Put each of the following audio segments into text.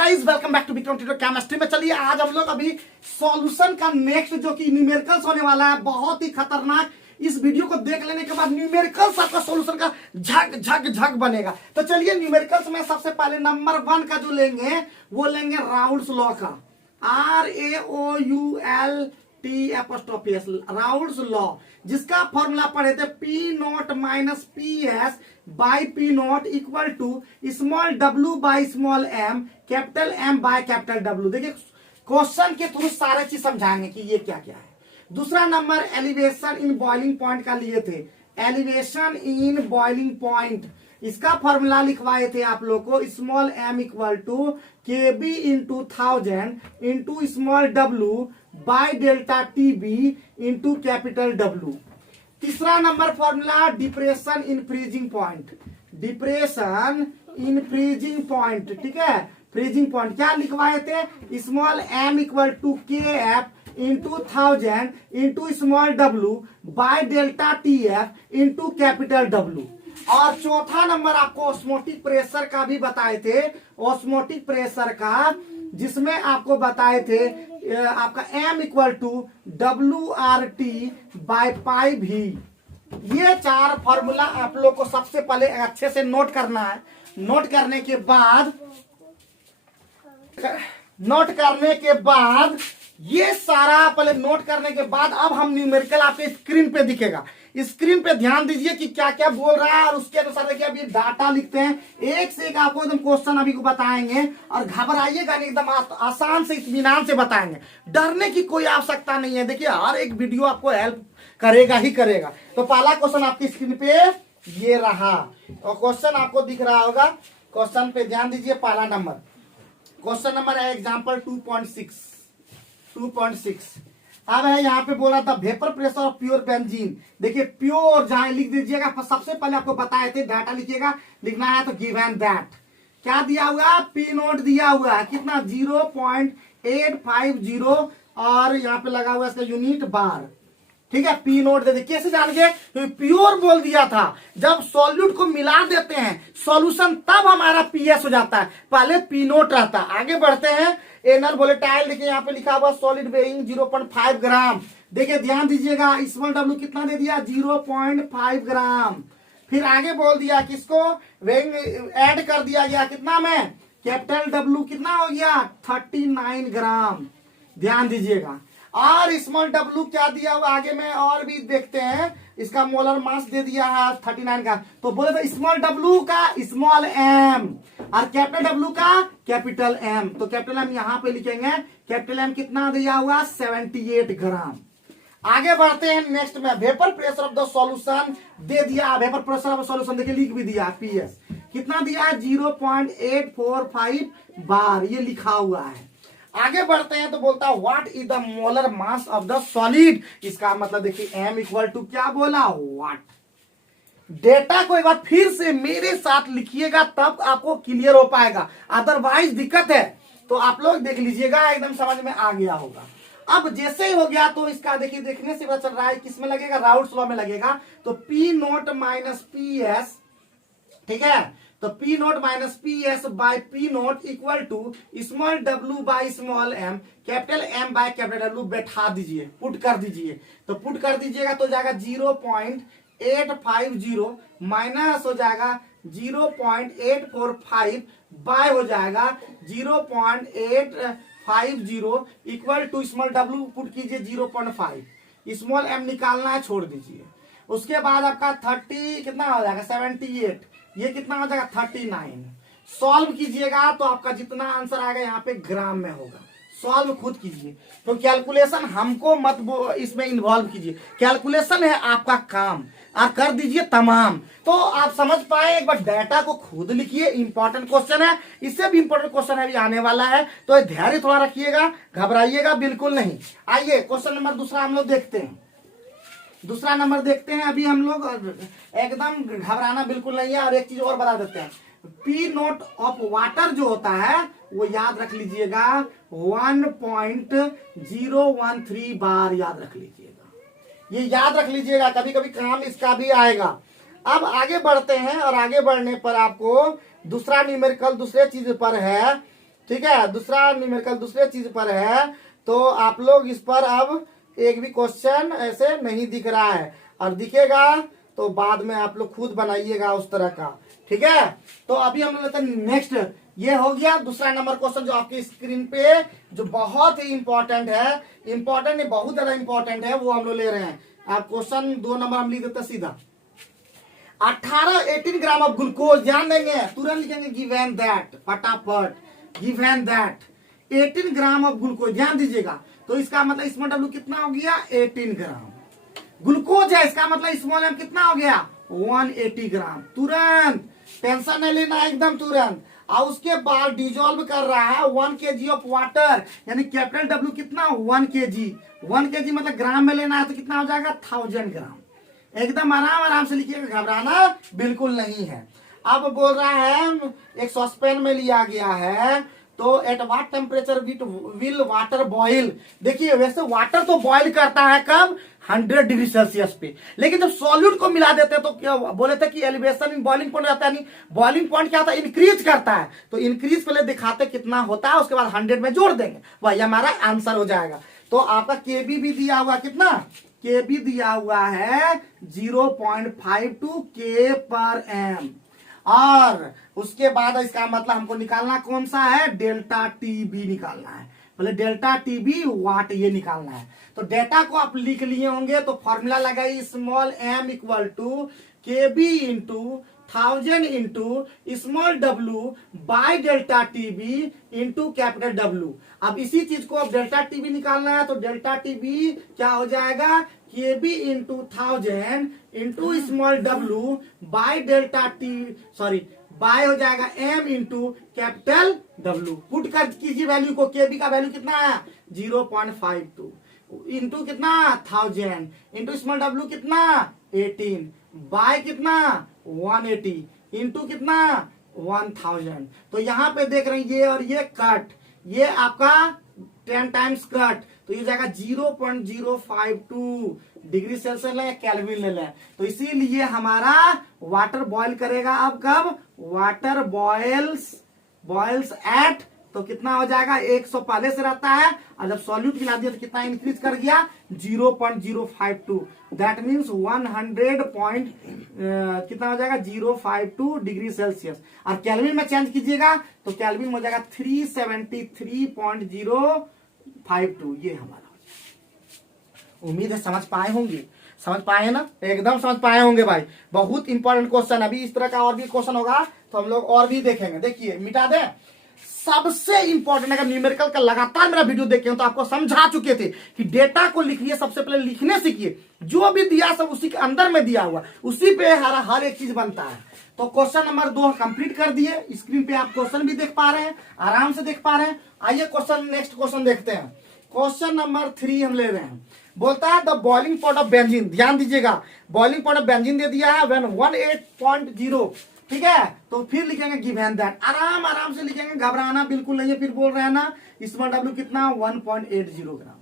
Guys, welcome back to Vikram tutor chemistry में। चलिए आज हम लोग अभी सॉल्यूशन का नेक्स्ट जो कि न्यूमेरिकल्स होने वाला है, बहुत ही खतरनाक। इस वीडियो को देख लेने के बाद न्यूमेरिकल्स आपका सॉल्यूशन का झक झक झक बनेगा। तो चलिए न्यूमेरिकल्स में सबसे पहले नंबर 1 का जो लेंगे वो लेंगे राउल्स लॉ का, RAOULT'S, राउल्स लॉ, जिसका फॉर्मूला पढ़े थे P0 minus PS by P0 equal to small w by small m, capital M by capital W। देखिए क्वेश्चन के थ्रू सारे चीज समझाएंगे कि ये क्या क्या है। दूसरा number elevation in boiling point का लिए थे, एलिवेशन इन बॉइलिंग पॉइंट, इसका फॉर्मूला लिखवाए थे आप लोग को small m equal to KB into 1000 into small w by delta TB into capital W। तीसरा number formula depression in freezing point, depression in freezing point, ठीक है। फ्रीजिंग पॉइंट क्या लिखवाए थे, small m equal to KF into 1000 into small w by delta TF into capital W। और चौथा number आपको osmotic pressure का भी बताए थे, ऑस्मोटिक प्रेशर का, जिसमें आपको बताए थे आपका m equal to WRT by pi भी। ये 4 फॉर्मूला आप लोग को सबसे पहले अच्छे से नोट करना है। नोट करने के बाद ये सारा पहले नोट करने के बाद अब हम न्यूमेरिकल आपके स्क्रीन पे दिखेगा। स्क्रीन पे ध्यान दीजिए कि क्या क्या बोल रहा है और उसके अनुसार देखिए अब ये डाटा लिखते हैं, एक से एक आपको एकदम क्वेश्चन अभी को बताएंगे और घबराइएगा नहीं, एकदम आसान से इत्मीनान से बताएंगे, डरने की कोई आवश्यकता नहीं है। देखिए हर एक वीडियो आपको हेल्प करेगा ही करेगा। तो पहला क्वेश्चन आपकी स्क्रीन पे ये रहा और क्वेश्चन आपको दिख रहा होगा। क्वेश्चन पे ध्यान दीजिए, पहला नंबर क्वेश्चन नंबर है एग्जाम्पल 2.6। अब है यहाँ पे बोला था vapour pressure of pure benzene. देखिए प्योर जहां लिख दीजिएगा, सबसे पहले आपको बताए थे डाटा लिखिएगा, लिखना है तो गिवन दैट क्या दिया हुआ, P0 दिया हुआ है कितना 0.850 और यहाँ पे लगा हुआ इसका यूनिट बार, ठीक है। P0 दे दे, कैसे जान गए, तो प्योर बोल दिया था। जब सॉल्यूट को मिला देते हैं सॉल्यूशन तब हमारा PS हो जाता है, पहले P0 रहता है। आगे बढ़ते हैं, एनर वोलेटाइल, देखिए यहाँ पे लिखा हुआ सॉलिड वेइंग 0.5 ग्राम। देखिए ध्यान दीजिएगा, स्मॉल w कितना दे दिया 0.5 ग्राम। फिर आगे बोल दिया किसको, वेइंग ऐड कर दिया गया कितना में, कैपिटल W कितना हो गया 39 ग्राम। ध्यान दीजिएगा, और स्मॉल w क्या दिया हुआ आगे में और भी देखते हैं, इसका मोलर मास दे दिया है 39 का। तो बोले तो स्मॉल w का स्मॉल m और कैपिटल W का कैपिटल M। तो कैपिटल M यहां पे लिखेंगे, कैपिटल M कितना दिया हुआ 78 ग्राम। आगे बढ़ते हैं नेक्स्ट में, vapour pressure of the solution दे दिया, वेपर प्रेशर ऑफ सॉल्यूशन देखिए लिख भी दिया, PS कितना दिया है 0.845 बार, ये लिखा हुआ है। आगे बढ़ते हैं तो बोलता है what is the molar mass of the solid. इसका मतलब देखिए m इक्वल टू क्या बोला, व्हाट। डेटा को एक बार फिर से मेरे साथ लिखिएगा तब आपको क्लियर हो पाएगा, अदरवाइज दिक्कत है। तो आप लोग देख लीजिएगा, एकदम समझ में आ गया होगा। अब जैसे ही हो गया तो इसका देखिए, देखने से पता चल रहा है किसमें लगेगा, राउल्स लॉ में लगेगा। तो P0 माइनस PS, ठीक है, तो P0 minus PS by P0 equal to small w by small m, capital M by capital W बैठा दीजिए, पुट कर दीजिए। तो पुट कर दीजिएगा तो जाएगा 0.850 माइनस हो जाएगा 0.845 बाय हो जाएगा 0.850 equal to small w put कीजिए 0.5, स्मॉल m निकालना है, छोड़ दीजिए। उसके बाद आपका 30 कितना हो जाएगा 78, ये कितना हो जाएगा 39। सॉल्व कीजिएगा तो आपका जितना आंसर आएगा यहाँ पे ग्राम में होगा, सॉल्व खुद कीजिए। तो कैलकुलेशन हमको मत इसमें इन्वॉल्व कीजिए, कैलकुलेशन है आपका काम, आप कर दीजिए तमाम। तो आप समझ पाए, एक बार डाटा को खुद लिखिए, इंपॉर्टेंट क्वेश्चन है, इससे भी इंपॉर्टेंट क्वेश्चन है भी आने वाला है, तो धैर्य थोड़ा रखिएगा, घबराइएगा बिल्कुल नहीं। आइए क्वेश्चन नंबर दूसरा हम लोग देखते हैं, दूसरा नंबर देखते हैं अभी हम लोग, एकदम घबराना बिल्कुल नहीं है। और एक चीज और बता देते हैं, P0 ऑफ वाटर जो होता है वो याद रख लीजिएगा 1.013 बार, याद रख लीजिएगा, ये याद रख लीजिएगा, कभी कभी काम इसका भी आएगा। अब आगे बढ़ते हैं और आगे बढ़ने पर आपको दूसरा न्यूमेरिकल दूसरे चीज पर है ठीक है, दूसरा न्यूमेरिकल दूसरे चीज पर है, तो आप लोग इस पर अब एक भी क्वेश्चन ऐसे नहीं दिख रहा है, और दिखेगा तो बाद में आप लोग खुद बनाइएगा उस तरह का। ठीक है, तो अभी हम लोग लेते हैं नेक्स्ट। ये हो गया दूसरा नंबर क्वेश्चन जो आपकी स्क्रीन पे जो बहुत ही इंपॉर्टेंट है, इंपॉर्टेंट नहीं बहुत ज्यादा इंपॉर्टेंट है, वो हम लोग ले रहे हैं। आप क्वेश्चन 2 नंबर हम लिख देते सीधा। 18 ग्राम ऑफ ग्लूकोज, ध्यान देंगे, तुरंत लिखेंगे गिवन दैट, फटाफट given that 18 gram of glucose, ध्यान दीजिएगा। तो इसका मतलब स्मॉल डब्ल्यू कितना हो गया 18 ग्राम। ग्लूकोज है, इसका मतलब स्मॉल एम कितना हो गया 180 ग्राम। तुरंत टेंशन नहीं लेना, एकदम तुरंत। और उसके बाद डिजोल्व कर रहा है 1 kg ऑफ वाटर, यानी कैपिटल डब्ल्यू कितना 1 kg। 1 kg मतलब ग्राम में लेना है तो कितना हो जाएगा 1000 ग्राम। एकदम आराम आराम से लिखिएगा, घबराना बिल्कुल नहीं है। अब बोल रहा है एक सॉसपैन में लिया गया है, तो at what temperature will water boil. देखिए वैसे वाटर तो बॉईल करता है कब 100 डिग्री सेल्सियस पे, लेकिन जब सॉल्यूट को मिला देते हैं तो क्या बोले थे कि एलिवेशन इन बॉइलिंग पॉइंट रहता है, नहीं बॉइलिंग पॉइंट क्या होता है इंक्रीज करता है। तो इंक्रीज पहले दिखाते कितना होता है, उसके बाद 100 में जोड़ देंगे, वही हमारा आंसर हो जाएगा। तो आपका केबी भी दिया हुआ कितना, केबी दिया हुआ है 0.52 के पर एम, और उसके बाद इसका मतलब हमको निकालना कौन सा है डेल्टा टीबी निकालना है। बोले डेल्टा टीबी वाट ये निकालना है। तो डेटा को आप लिख लिए होंगे, तो फॉर्मूला लगाई small M equal to K B into 1000 into small W by delta TB into capital W. अब इसी चीज को अब डेल्टा टीबी निकालना है, तो डेल्टा टीबी क्या हो जाएगा K B into 1000 into small W by delta T sorry by हो जाएगा M into capital W. Put कर कीजिए वैल्यू को, केबी का वैल्यू कितना है 0.52 इंटू कितना 1000 इंटू स्मॉल डब्ल्यू कितना 18 बाय कितना 180 इंटू कितना 1000। तो यहाँ पे देख रहे हैं ये और ये कट, ये आपका 10 टाइम्स कट, तो ये जाएगा 0.052 डिग्री सेल्सियस ले केल्विन ले लें। तो इसीलिए हमारा वाटर बॉयल करेगा अब कब वाटर बॉयल्स एट, तो कितना हो जाएगा 100 पहले से रहता है, और जब सॉल्यूट मिला दिया तो कितना इंक्रीज कर गया 0.052, दैट मीन्स 100 पॉइंट कितना हो जाएगा 052 डिग्री सेल्सियस। और केल्विन में चेंज कीजिएगा तो केल्विन हो जाएगा 373.052, ये हमारा। उम्मीद है समझ पाए होंगे, समझ पाए हैं ना, एकदम समझ पाए होंगे भाई। बहुत इंपॉर्टेंट क्वेश्चन, अभी इस तरह का और भी क्वेश्चन होगा तो हम लोग और भी देखेंगे। देखिए मिटा दे सबसे इंपॉर्टेंट, अगर न्यूमेरिकल का लगातार मेरा वीडियो देखे तो आपको समझा चुके थे कि डेटा को लिखिए, सबसे पहले लिखने सीखिए, जो भी दिया सब उसी के अंदर में दिया हुआ, उसी पे हर एक चीज बनता है। तो क्वेश्चन नंबर 2 कंप्लीट कर दिए, स्क्रीन पे आप क्वेश्चन भी देख पा रहे हैं, आराम से देख पा रहे हैं। आइए क्वेश्चन नेक्स्ट क्वेश्चन देखते हैं। क्वेश्चन नंबर 3 हम ले रहे हैं, बोलता है the boiling point of benzene, ध्यान दीजिएगा बॉइलिंग पॉइंट ऑफ बेंजीन दे दिया है व्हेन 18.0, ठीक है। तो फिर लिखेंगे गिवन दैट, आराम से लिखेंगे, घबराना बिल्कुल नहीं है। फिर बोल रहे हैं ना स्मॉल डब्ल्यू कितना 1.80 ग्राम।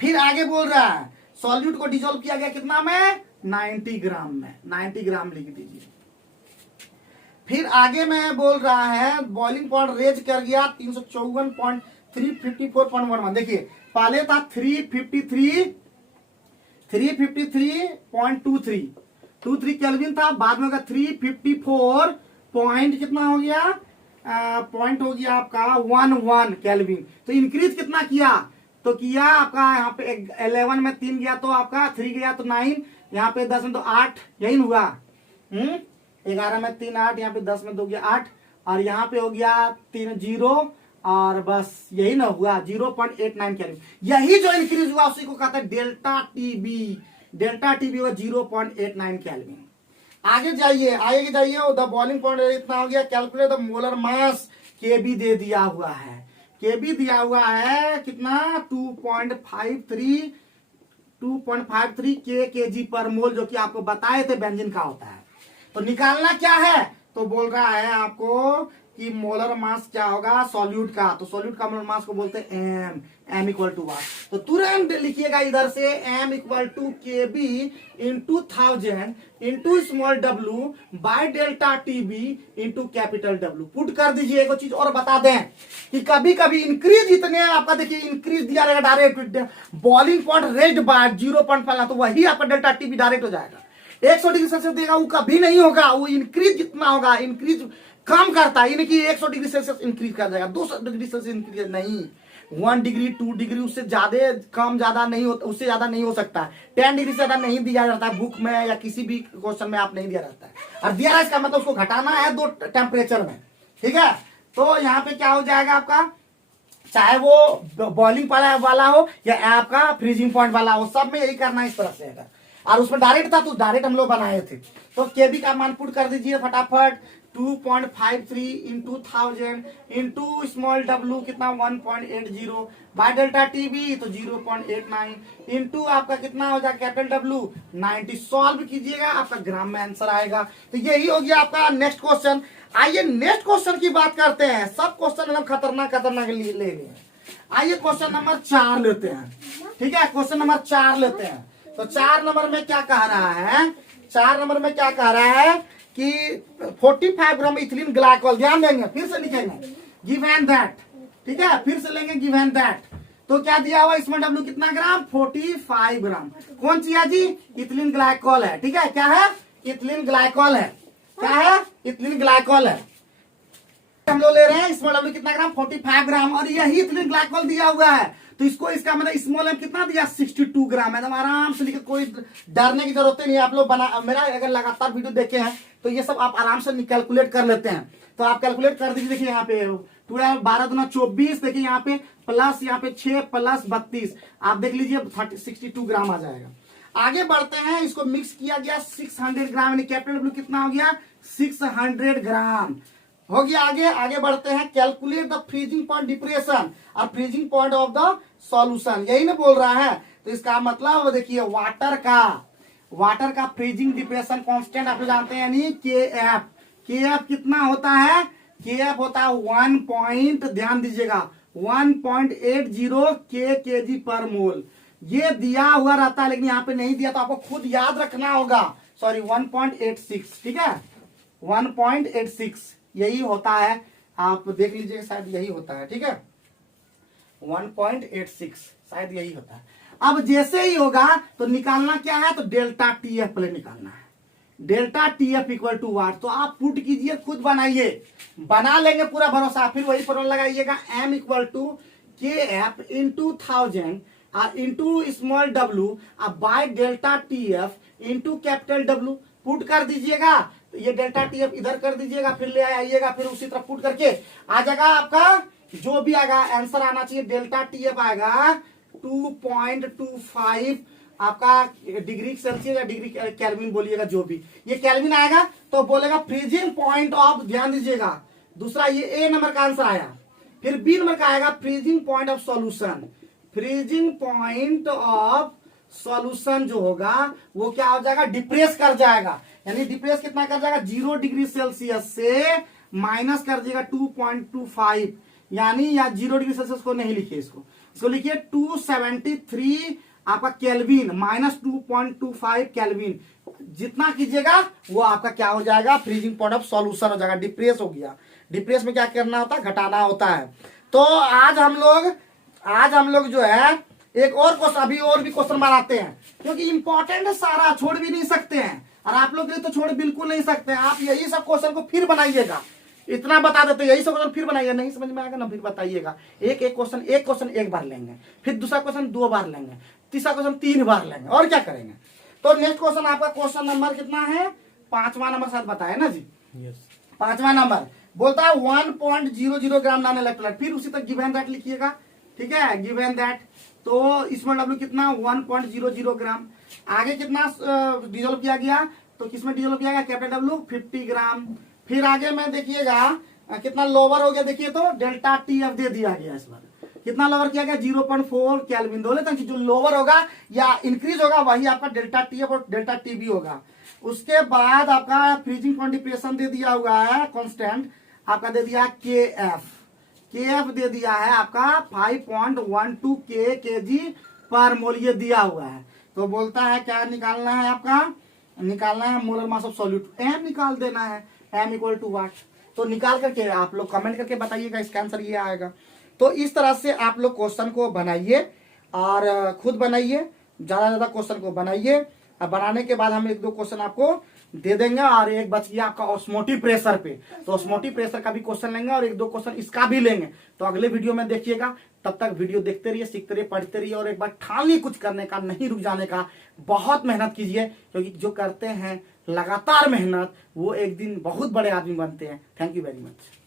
फिर आगे बोल रहा है सॉल्यूट को डिसॉल्व किया गया कितना में 90 ग्राम में, 90 ग्राम लिख दीजिए। फिर आगे में बोल रहा है बॉइलिंग पॉइंट रेज कर गया 354.354.11। देखिए पहले था 353.23 केल्विन था, बाद में होगा 354 पॉइंट कितना हो गया पॉइंट हो गया आपका 11 केल्विन। तो इंक्रीज कितना किया, तो किया आपका यहाँ पे 11 में 3 गया तो आपका 3 गया तो 9, यहाँ पे 10 में तो 8, यही हुआ 11 में 3 8, यहाँ पे 10 में 2 गया 8, और यहाँ पे हो गया 3 0, और बस यही ना हुआ 0.89 केल्विन। यही जो इंक्रीज हुआ उसी को कहते हैं डेल्टा टीबी। डेल्टा टीबी हुआ 0.89 केल्विन। आगे जाइए द बॉइलिंग पॉइंट इतना हो गया, कैलकुलेट द मोलर मास, केबी दे दिया हुआ है, केबी दिया हुआ है कितना 2.53 केजी पर मोल, जो कि आपको बताए थे बेंजीन का होता है। तो निकालना क्या है, तो बोल रहा है आपको कि मोलर मास क्या होगा सॉल्यूट का, तो सॉल्यूट का मोलर मास को बोलते हैं एम इक्वल टू वाट। तो तुरंत लिखिएगा इधर से M equal to K B into 1000 into small W by delta T B into capital W. Put कर दीजिए। एक चीज और बता दें कि कभी कभी इंक्रीज इतने आपका देखिए इंक्रीज दिया रहेगा direct boiling point raised bye 0.5 तो वही आपका डेल्टा टी बी डायरेक्ट हो जाएगा। 100 डिग्री सेल्सियस देगा वो कभी नहीं होगा, वो इंक्रीज जितना होगा इंक्रीज कम करता है, यानी कि 100 डिग्री सेल्सियस इंक्रीज कर जाएगा, 200 डिग्री सेल्सियस इंक्रीज नहीं, 1 डिग्री 2 डिग्री उससे ज्यादा कम ज्यादा नहीं हो, उससे ज्यादा नहीं हो सकता। 10 डिग्री से ज्यादा नहीं दिया जाता है बुक में या किसी भी क्वेश्चन में आप नहीं दिया जाता है, और दिया है इसका मतलब उसको घटाना है 2 टेम्परेचर में, ठीक है। तो यहाँ पे क्या हो जाएगा आपका, चाहे वो बॉइलिंग वाला हो या आपका फ्रीजिंग पॉइंट वाला हो, सब में यही करना है इस तरह से है। और उसमें डायरेक्ट था तो डायरेक्ट हम लोग बनाए थे। तो केबी का मान पुट कर दीजिए फटाफट, 2.53 इंटू 1000 इंटू स्मॉल डब्ल्यू कितना 1.80 बाय डेल्टा टीबी तो 0.89 इंटू आपका कितना हो जाएगा कैपिटल डब्ल्यू 90। सॉल्व कीजिएगा आपका ग्राम में आंसर आएगा। तो यही हो गया आपका नेक्स्ट क्वेश्चन। आइए नेक्स्ट क्वेश्चन की बात करते हैं। सब क्वेश्चन एकदम खतरनाक खतरनाक ले लिए। आइए क्वेश्चन नंबर 4 लेते हैं, ठीक है। क्वेश्चन नंबर 4 लेते हैं। तो 4 नंबर में क्या कह रहा है, 4 नंबर में क्या कह रहा है कि 45 ग्राम इथिलीन ग्लाइकोल, ध्यान देंगे फिर से लिखेंगे गिव एंड दैट, ठीक है, फिर से लेंगे गिव एंड दैट। तो क्या दिया हुआ इसमें डब्ल्यू कितना ग्राम 45 ग्राम, कौन सी है जी इथिलीन ग्लाइकोल है, ठीक है। क्या है इथिलीन ग्लाइकोल है, क्या है इथिलीन ग्लाइकोल है। हम लोग ले रहे हैं इसमें डब्ल्यू कितना ग्राम 45 ग्राम और यही इथिलीन ग्लाइकोल दिया हुआ है। तो इसको इसका मतलब स्मॉल एम कितना दिया 62 ग्राम, एकदम आराम से लिखे, कोई डरने की जरूरत नहीं। आप लोग बना मेरा अगर लगातार वीडियो देखे हैं तो ये सब आप आराम से कैलकुलेट कर लेते हैं। तो आप कैलकुलेट कर दीजिए। देखिए यहाँ पे 12 दूना 24, देखिए यहाँ पे प्लस यहाँ पे 6 प्लस 32, आप देख लीजिए 62 ग्राम आ जाएगा। आगे बढ़ते हैं, इसको मिक्स किया गया 600 ग्राम, यानी कैपिटल डब्ल्यू कितना हो गया 600 ग्राम हो गया। आगे बढ़ते हैं, calculate the freezing point depression और freezing point of the solution, यही ना बोल रहा है। तो इसका मतलब देखिए वाटर का फ्रीजिंग डिप्रेशन कांस्टेंट आप जानते हैं, यानी के एफ कितना होता है, के एफ होता है 1 पॉइंट, ध्यान दीजिएगा 1.80 के जी पर मोल। ये दिया हुआ रहता है लेकिन यहाँ पे नहीं दिया, तो आपको खुद याद रखना होगा। सॉरी 1.86, ठीक है 1.86 यही होता है, आप देख लीजिएगा शायद यही होता है, ठीक है 1.86 शायद यही होता है। अब जैसे ही होगा तो निकालना क्या है, तो डेल्टा टी एफ पहले निकालना है, delta T F equal to what. तो आप पुट कीजिए, खुद बनाइए, बना लेंगे पूरा भरोसा। फिर वही फॉर्मूला लगाइएगा एम इक्वल टू के एफ इंटू 1000 और into small W by delta T F into capital W. Put कर दीजिएगा, तो ये डेल्टा टी एफ इधर कर दीजिएगा, फिर ले आइएगा, फिर उसी तरह पुट करके आ जाएगा आपका जो भी आएगा आंसर आना चाहिए। डेल्टा टी एफ आएगा 2.25 आपका डिग्री सेल्सियस या डिग्री केल्विन बोलिएगा, जो भी ये केल्विन आएगा तो बोलेगा फ्रीजिंग पॉइंट ऑफ, ध्यान दीजिएगा दूसरा ये ए नंबर का आंसर आया। फिर बी नंबर का आएगा freezing point of solution, freezing point of solution जो होगा वो क्या हो जाएगा डिप्रेस कर जाएगा, यानी डिप्रेस कितना कर जाएगा 0 डिग्री सेल्सियस से माइनस कर दिएगा 2.25, यानी या 0 डिग्री सेल्सियस को नहीं लिखिए, इसको लिखिए 273 आपका केल्विन माइनस 2.25 केल्विन। जितना कीजिएगा वो आपका क्या हो जाएगा फ्रीजिंग पॉइंट ऑफ सॉल्यूशन हो जाएगा, डिप्रेस हो गया। डिप्रेस में क्या करना होता है घटाना होता है। तो आज हम लोग जो है एक और क्वेश्चन, अभी और भी क्वेश्चन बनाते हैं क्योंकि इंपॉर्टेंट है सारा, छोड़ भी नहीं सकते हैं और आप लोग तो छोड़ बिल्कुल नहीं सकते हैं। आप यही सब क्वेश्चन को फिर बनाइएगा, इतना बता देते यही सब क्वेश्चन फिर बनाइएगा, नहीं समझ में आएगा ना फिर बताइएगा। एक क्वेश्चन एक बार लेंगे, फिर दूसरा क्वेश्चन 2 बार लेंगे, तीसरा क्वेश्चन 3 बार लेंगे, और क्या करेंगे। तो नेक्स्ट क्वेश्चन आपका क्वेश्चन नंबर कितना है 5वां नंबर शायद बताया ना जी, 5वां नंबर बोलता है 1.00 ग्राम नॉन इलेक्ट्रोलाइट। फिर उसी तक गिवन दैट लिखिएगा, ठीक है गिवन दैट। तो इसमें डब्ल्यू कितना 1.00 ग्राम। आगे कितना डिजोल्व किया गया, तो किसमें डिजोल्व किया गया कैपिटल डब्ल्यू 50 ग्राम। फिर आगे में देखिएगा कितना लोअर हो गया, देखिए तो डेल्टा टी एफ दे दिया गया, इस बार कितना लोअर किया गया 0.4 केल्विन। दो लेते हैं जो लोअर होगा या इंक्रीज होगा वही आपका डेल्टा टी एफ और डेल्टा टी बी होगा। उसके बाद आपका फ्रीजिंग पॉइंट डिप्रेशन दे दिया हुआ है कांस्टेंट, आपका दे दिया के एफ दे दिया है आपका 5.12 kg पर मोल, ये दिया हुआ है। तो बोलता है क्या निकालना है आपका, निकालना है molar mass of solute, M निकाल देना है, एम इक्वल टू वाट। तो निकाल करके आप लोग कमेंट करके बताइएगा, इसका आंसर ये आएगा। तो इस तरह से आप लोग क्वेश्चन को बनाइए और खुद बनाइए, ज्यादा क्वेश्चन को बनाइए। और बनाने के बाद हम 1-2 क्वेश्चन आपको दे देंगे, और एक बच गया आपका ऑस्मोटिव प्रेशर पे, तो ऑस्मोटिव प्रेशर का भी क्वेश्चन लेंगे और 1-2 क्वेश्चन इसका भी लेंगे। तो अगले वीडियो में देखिएगा, तब तक वीडियो देखते रहिए, सीखते रहिए, पढ़ते रहिए, और एक बार ठान ली कुछ करने का, नहीं रुक जाने का। बहुत मेहनत कीजिए, क्योंकि जो करते हैं लगातार मेहनत वो एक दिन बहुत बड़े आदमी बनते हैं। Thank you very much.